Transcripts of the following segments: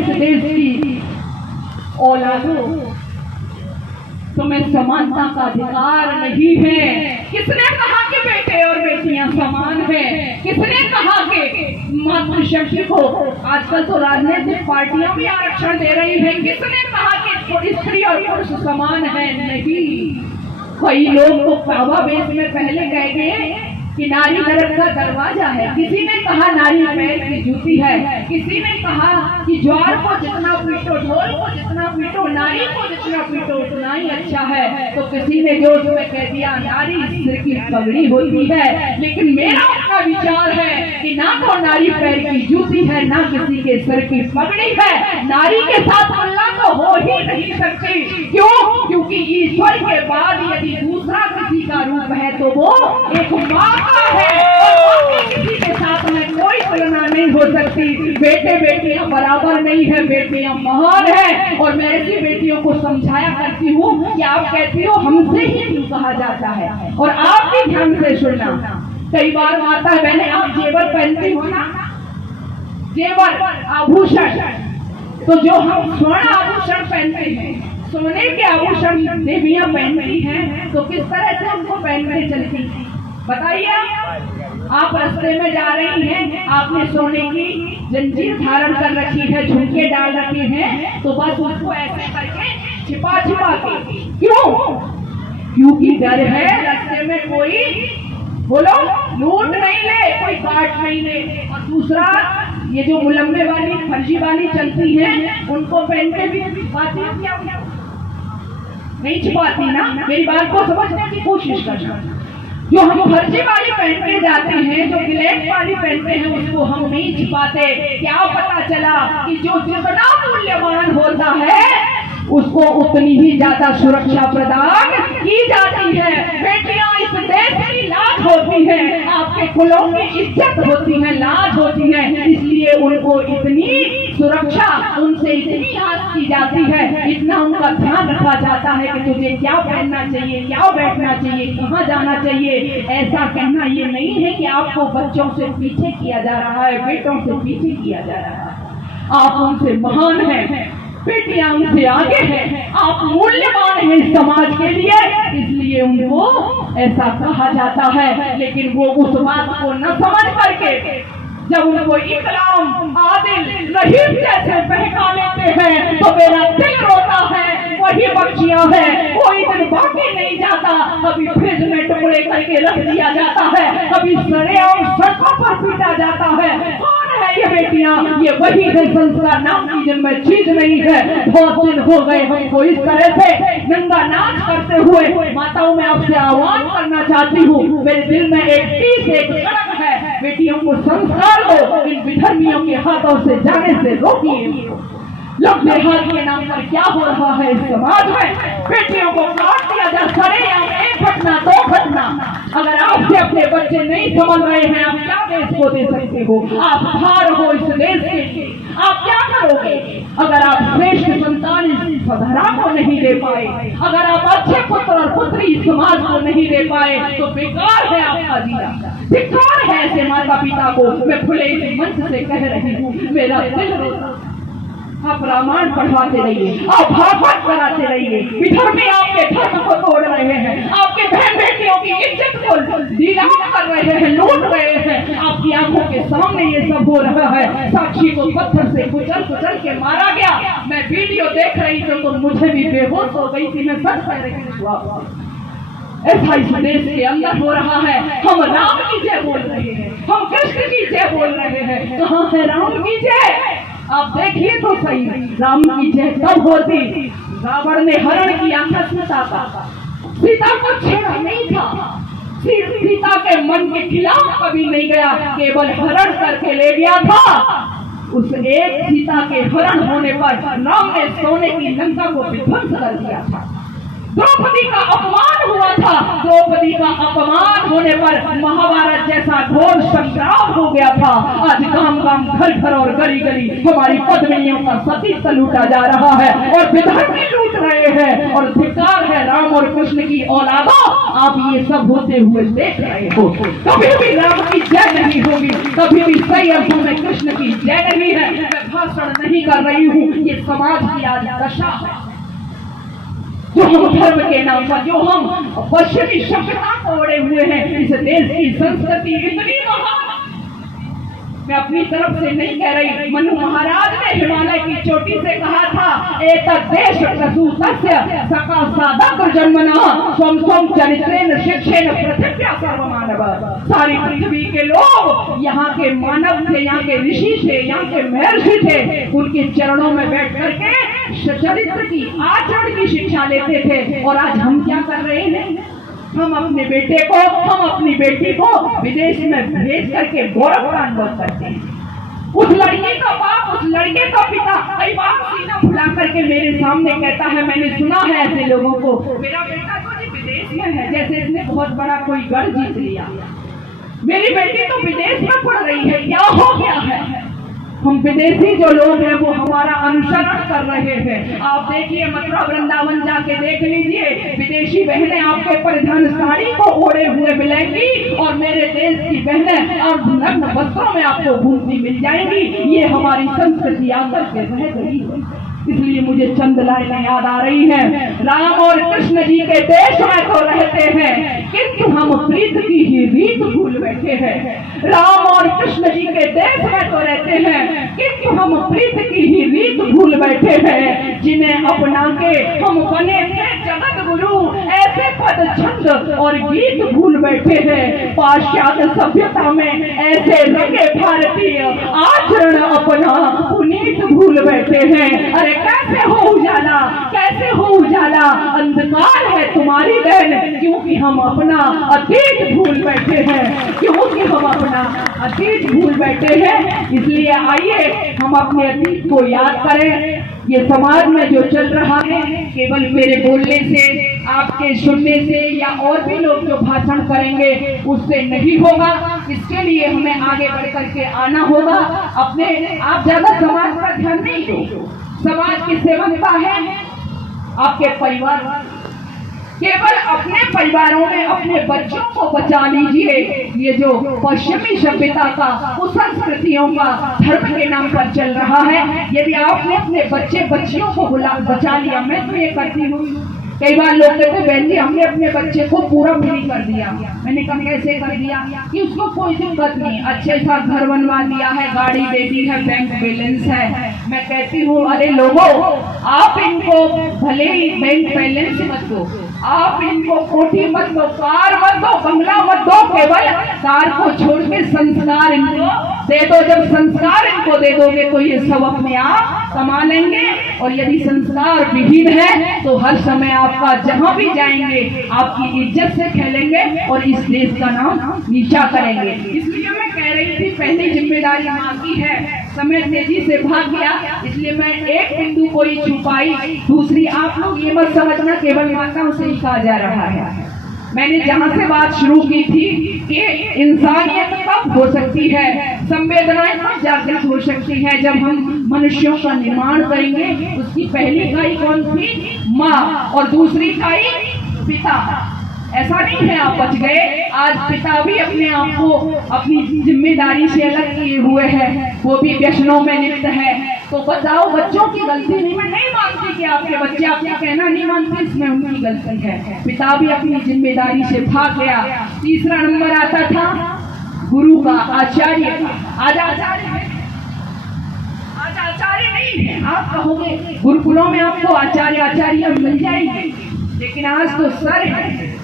इस देश की औलादों, तुम्हें समानता का अधिकार नहीं है। किसने कहा कि बेटे और बेटियां समान हैं? किसने कहा कि मातृशक्ति को, आजकल तो राजनीतिक पार्टियां भी आरक्षण दे रही हैं, किसने कहा कि स्त्री और पुरुष समान है? नहीं। कई लोग तो भावावेश में पहले कह गए कि नारी नरक का दरवाजा है, किसी ने कहा नारी पैर की जूती है, किसी ने कहा कि ज्वार को जितना पीटो, ढोल को जितना पीटो, नारी को जितना पीटो उतना ही अच्छा है, तो किसी ने जोश में कह दिया नारी सिर की पगड़ी होती है। लेकिन मेरा अपना विचार है कि ना तो नारी पैर की जूती है, ना किसी के सिर की पगड़ी है। नारी के साथ तुलना तो हो ही नहीं सकती। क्यों? क्योंकि ईश्वर के बाद यदि दूसरा किसी का रूप है तो वो एक माँ है, और किसी के साथ में कोई तुलना नहीं हो सकती। बेटे बेटियां बराबर नहीं है, बेटियां महान है। और मैं ऐसी बेटियों को समझाया करती हूँ कि आप कहती हो हमसे ही क्यों कहा जाता है, और आप भी ध्यान से सुनना। कई बार आता है बहने, आप जेवर पहनती हो ना, जेवर आभूषण, तो जो हम स्वर्ण आभूषण पहनते हैं, सोने के आभूषण देवियां पहनती हैं, तो किस तरह से उनको पहनते चलती हैं बताइए। आप रास्ते में जा रही हैं, आपने सोने की जंजीर धारण कर रखी है, झुमके डाल रखे हैं, तो बस उसको ऐसे करके छिपा छिपा के, क्यों? क्योंकि डर है रास्ते में कोई, बोलो, लूट नहीं ले, कोई काट नहीं ले। और दूसरा, ये जो मुलम्मे वाली फर्जी वाली चलती हैं, उनको पहन के भी छिपाती है क्या? नहीं छिपाती ना। मेरी बात को समझने की कोशिश करना। जो हम फर्जी वाली पहनते जाते हैं, जो गिलेट वाली पहनते हैं, उसको हम नहीं छिपाते। क्या पता चला कि जो जितना मूल्यवान होता है उसको उतनी ही ज्यादा सुरक्षा प्रदान की जाती है। बेटियां इस देश की लाज होती है, आपके कुलों की इज्जत होती है, लाज होती है, इसलिए उनको इतनी सुरक्षा, उनसे इतनी आस की जाती है, इतना उनका ध्यान रखा जाता है कि तुझे क्या पहनना चाहिए, क्या बैठना चाहिए, कहाँ जाना चाहिए। ऐसा कहना ये नहीं है कि आपको बच्चों से पीछे किया जा रहा है, बेटों से पीछे किया जा रहा है। आप उनसे महान हैं, बेटियां उनसे आगे हैं, आप मूल्यवान हैं इस समाज के लिए, इसलिए उनको ऐसा कहा जाता है। लेकिन वो उस बात को न समझ करके जब उनको इकराम, आदिल, रहीम जैसे बहका लेते हैं तो मेरा दिल रोता है। वही बच्चियां हैं, कोई दिन बाकी नहीं जाता, कभी फ्रिज में टुकड़े करके रख दिया जाता है, कभी सरेआम सड़कों पर पीटा जाता है। कौन है ये बेटियां? ये वही है संस्कार नाम की जिनमें चीज नहीं है। बहुत दिन हो गए हमको इस तरह से नंगा नाच करते हुए। माताओं में आपसे आह्वान करना चाहती हूँ, मेरे दिल में एक चीज, एक कड़क है, बेटियों को संस्कार दो, इन विधर्मियों के हाथों से जाने से रोकिए। लोग जिहाद के नाम पर क्या हो रहा है इस समाज में? बेटियों को काट दिया जा, सरेआम, एक घटना, दो घटना। अगर आपसे अपने बच्चे नहीं समझ रहे हैं, आप क्या देश को दे सकते हो? आप भार हो इस देश के, आप क्या करोगे? अगर आप श्रेष्ठ संतान इस धरा को नहीं दे पाए, अगर आप अच्छे पुत्र और पुत्री इस समाज को नहीं दे पाए, तो बेकार है आपका जीना, धिक्कार है ऐसे माता पिता को। मैं खुले इस मंच से कह रही हूँ, मेरा दिल रोता। आप रामायण पढ़वाते रहिए, आप भागवत कराते रहिए, विधर्मी आपके धर्म को तोड़ रहे हैं, आपके बहन बेटियों की इज्जत को नीलाम कर रहे हैं, लूट रहे हैं। आपकी आंखों के सामने ये सब हो रहा है। साक्षी को पत्थर से कुचल कुचल के मारा गया। मैं वीडियो देख रही थी तो मुझे भी बेहोश हो गई थी। मैं सच कह रही हूँ, ऐसा इस देश के अंदर हो रहा है। हम राम की जय बोल रहे हैं, हम कृष्ण की जय बोल रहे हैं, कहाँ है राम की जय? आप देखिए तो सही, राम की जय कब होती? रावण ने हरण किया था सीता का, सीता को छेड़ा नहीं था, सीता के मन के खिलाफ कभी नहीं गया, केवल हरण करके ले गया था। उस एक सीता के हरण होने पर राम ने सोने की लंका को विध्वंस कर दिया था। द्रौपदी का अपमान हुआ था। द्रौपदी का अपमान होने पर महाभारत जैसा घोर संग्राम हो गया था। आज गांव गांव घर घर और गली गली हमारी पद्मिनियों का सतीत्व लूटा जा रहा है और विधर्मी लूट रहे हैं। और धिक्कार है राम और कृष्ण की औलादों, आप ये सब होते हुए देख रहे हो। कभी भी राम की जय नहीं होगी, कभी भी सही अर्थों में कृष्ण की जय नहीं है। मैं भाषण नहीं कर रही हूँ, ये समाज की आज दशा है। जो हम धर्म के नाम पर, जो हम पश्चिमी सभ्यता को ओढ़े हुए हैं, इस देश की संस्कृति इतनी महान। मैं अपनी तरफ से नहीं कह रही, मनु महाराज ने हिमालय की चोटी से कहा था, एतद् देश प्रसूतस्य सका साधक जन्मना स्वम स्वम चरित्रेण शिक्षेण पृथिव्या सर्वमानव। सारी पृथ्वी के लोग यहाँ के मानव थे, यहाँ के ऋषि थे, यहाँ के महर्षि थे। उनके चरणों में बैठ करके चरित्र की, आचरण की शिक्षा लेते थे। और आज हम क्या कर रहे हैं? हम अपने बेटे को, हम अपनी बेटी को विदेश में भेज करके गौरव का अनुभव करते हैं। उस लड़की का बाप, उस लड़के का पिता कई बार सीना फुला करके मेरे सामने कहता है, मैंने सुना है ऐसे लोगों को, मेरा बेटा तो जी विदेश में है, जैसे इसने बहुत बड़ा कोई गढ़ जीत लिया। मेरी बेटी तो विदेश में पढ़ रही है, क्या हो गया है? हम विदेशी जो लोग हैं वो हमारा अनुसरण कर रहे हैं। आप देखिए, मथुरा वृंदावन जाके देख लीजिए, विदेशी बहनें आपके परिधान साड़ी को ओढ़े हुए मिलेंगी और मेरे देश की बहनें और नग्न वस्त्रों में आपको घूमती मिल जाएंगी। ये हमारी संस्कृति आकर के रह गई है। इसलिए मुझे चंद लाइनें याद आ रही हैं। राम और कृष्ण जी के देश में तो रहते हैं, किंतु हम प्रीत की ही रीत भूल बैठे हैं। राम और कृष्ण जी के देश में तो रहते हैं, किंतु हम प्रीत की ही रीत भूल बैठे हैं। जिन्हें अपना के हम बने थे जगत गुरु, ऐसे पद छंद और गीत भूल बैठे हैं। पाश्चात्य सभ्यता में ऐसे रंगे भारतीय आचरण अपना पुनीत भूल बैठे हैं। अरे कैसे हो उजाला, कैसे हो उजाला? अंधकार है तुम्हारी बहन, क्योंकि हम अपना अतीत भूल बैठे हैं, क्योंकि हम अपना अतीत भूल बैठे हैं। इसलिए आइए हम अपने अतीत को याद करें। ये समाज में जो चल रहा है, केवल मेरे बोलने से, आपके सुनने से या और भी लोग जो भाषण करेंगे उससे नहीं होगा। इसके लिए हमें आगे बढ़ करके आना होगा। अपने आप ज्यादा समाज पर ध्यान नहीं दो। समाज की सेवकता है आपके परिवार, केवल अपने परिवारों में अपने बच्चों को बचा लीजिए। ये जो पश्चिमी सभ्यता का, कुसंस्कृतियों का धर्म के नाम पर चल रहा है, यदि आपने अपने बच्चे बच्चियों को बचा लिया, मैं तो ये करती हूँ। कई बार लोग कहते हैं, बहन जी हमने अपने बच्चे को पूरा फ्री कर दिया। मैंने कहा कैसे कर दिया? कि उसको कोई दिक्कत नहीं, अच्छे सा घर बनवा दिया है, गाड़ी दे दी है, बैंक बैलेंस है। मैं कहती हूँ, अरे लोगों, आप इनको भले ही बैंक बैलेंस मत दो, आप इनको कोठी मत दो, कार मत दो, बंगला मत दो, केवल कार को छोड़ के संस्कार इनको दे दो। जब संस्कार इनको दे दोगे तो ये सब अपने आप कमा लेंगे। और यदि संस्कार विहीन है तो हर समय आपका जहां भी जाएंगे आपकी इज्जत से खेलेंगे और इस देश का नाम नीचा करेंगे। इसलिए मैं कह रही थी, पहली जिम्मेदारी माँ की है। समय तेजी से भाग गया, इसलिए मैं एक बिंदु को ही छुपाई। दूसरी, आप लोग ये मत समझना केवल माताओं से ही कहा जा रहा है। मैंने जहाँ से बात शुरू की थी कि इंसानियत कब हो सकती है, संवेदनाएं कब जागृत हो सकती है, जब हम मनुष्यों का निर्माण करेंगे। उसकी पहली इकाई कौन थी? माँ। और दूसरी इकाई पिता। ऐसा नहीं है आप बच गए, आज पिता भी अपने आप को अपनी जिम्मेदारी से अलग किए हुए हैं, वो भी व्यसनों में लिप्त है। तो बताओ, बच्चों की गलती नहीं, मैं नहीं मानती कि आपके बच्चे आपका कहना नहीं मानते, इसमें उनकी गलती है। पिता भी अपनी जिम्मेदारी से भाग गया। तीसरा नंबर आता था गुरु का, आचार्य का। आज आचार्य है, आज आचार्य नहीं है। आप कहोगे गुरुकुलों में आपको आचार्य मिल जाएंगे, लेकिन आज तो सर है,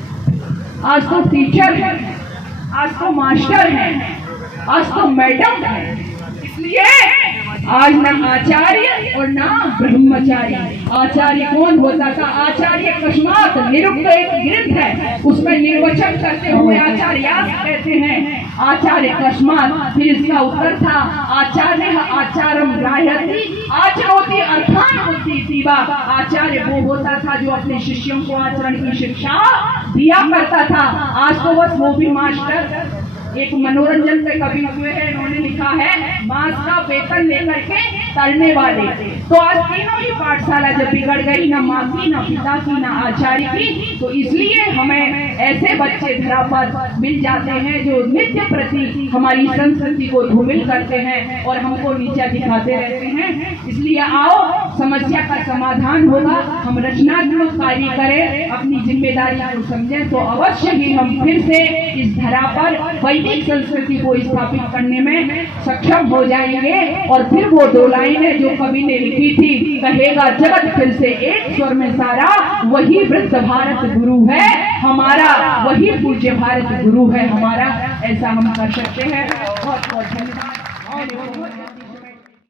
आज तो टीचर है, आज तो मास्टर है, आज तो मैडम है। इसलिए आज न आचार्य और न ब्रह्मचारी। आचार्य कौन होता था? आचार्य अकस्मात निरुक्त एक ग्रंथ है, उसमें निर्वचन करते हुए आचार्य कहते हैं आचार्य अकस्मात। फिर इसका उत्तर था आचार्य आचारम ग्राह्यति आचरोति अर्थान बुद्धि। सिवा आचार्य वो होता था जो अपने शिष्यों को आचरण की शिक्षा दिया करता था। आज तो बस वो भी मास्टर एक मनोरंजन पे कवि हुए हैं, इन्होंने लिखा है मास का वेतन लेकर के तलने वाले। तो आज तीनों ही पाठशाला जब बिगड़ गई, न माँ की, न पिता की, न आचार्य की, तो इसलिए हमें ऐसे बच्चे धरा पर मिल जाते हैं जो नित्य प्रति हमारी संस्कृति को धूमिल करते हैं और हमको नीचा दिखाते रहते हैं। इसलिए आओ समस्या का समाधान होगा, हम रचनात्मक कार्य करें, अपनी जिम्मेदारी को समझें, तो अवश्य ही हम फिर से इस धरा पर वैदिक संस्कृति को स्थापित करने में सक्षम हो जाएंगे। और फिर वो दो लाइनें जो कवि ने लिखी थी, कहेगा जगत फिर से एक स्वर में सारा, वही वृद्ध भारत गुरु है हमारा, वही पूज्य भारत गुरु है हमारा। ऐसा हम कर सकते हैं। बहुत बहुत धन्यवाद।